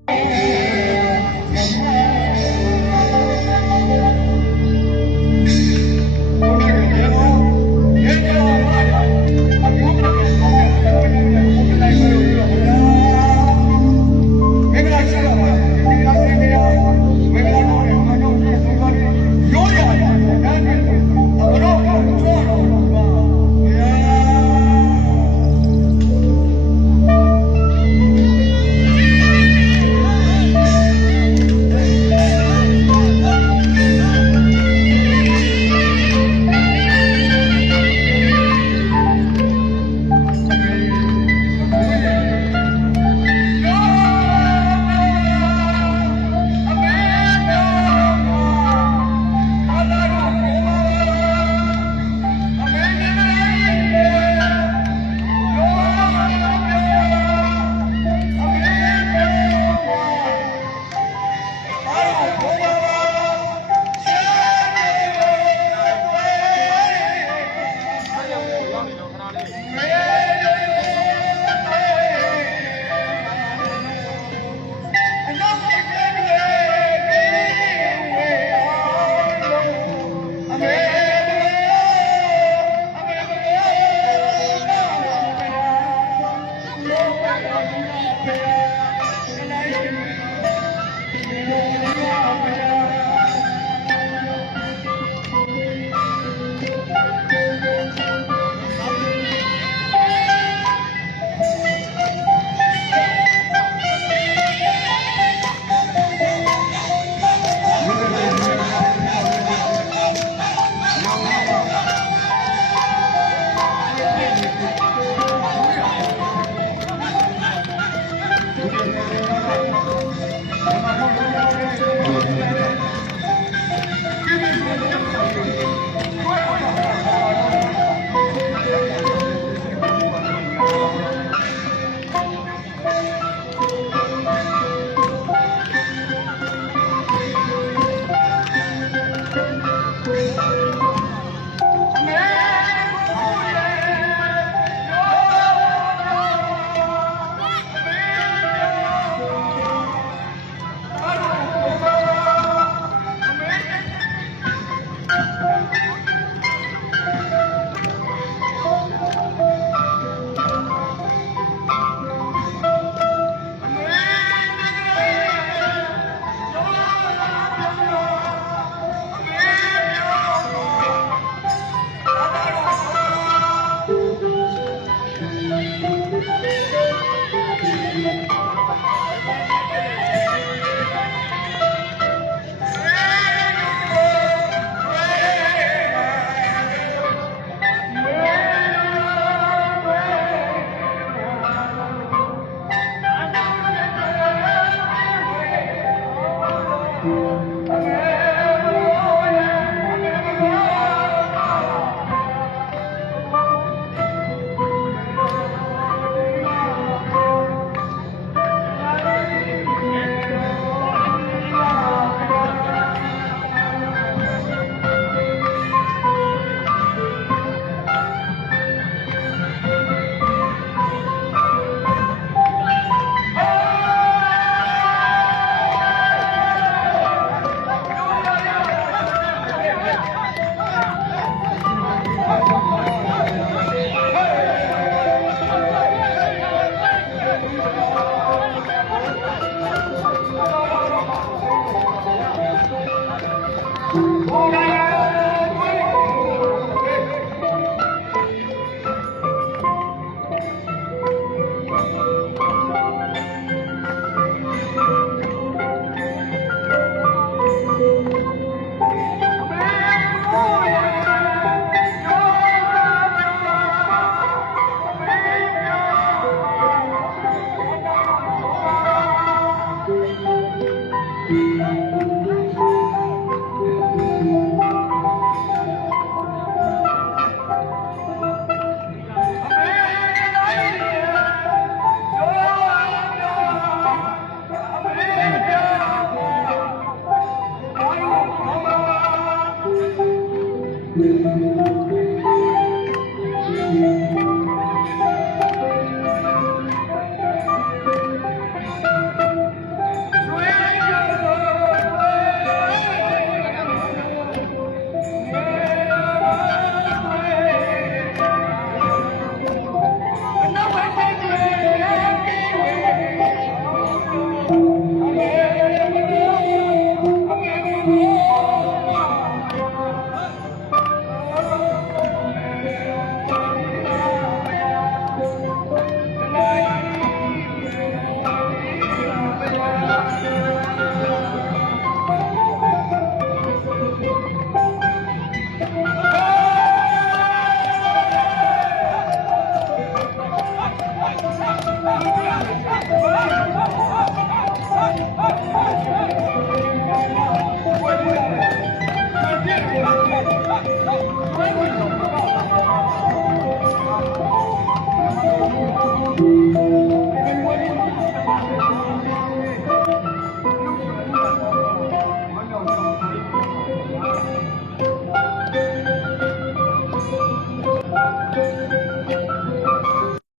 မ Thank Música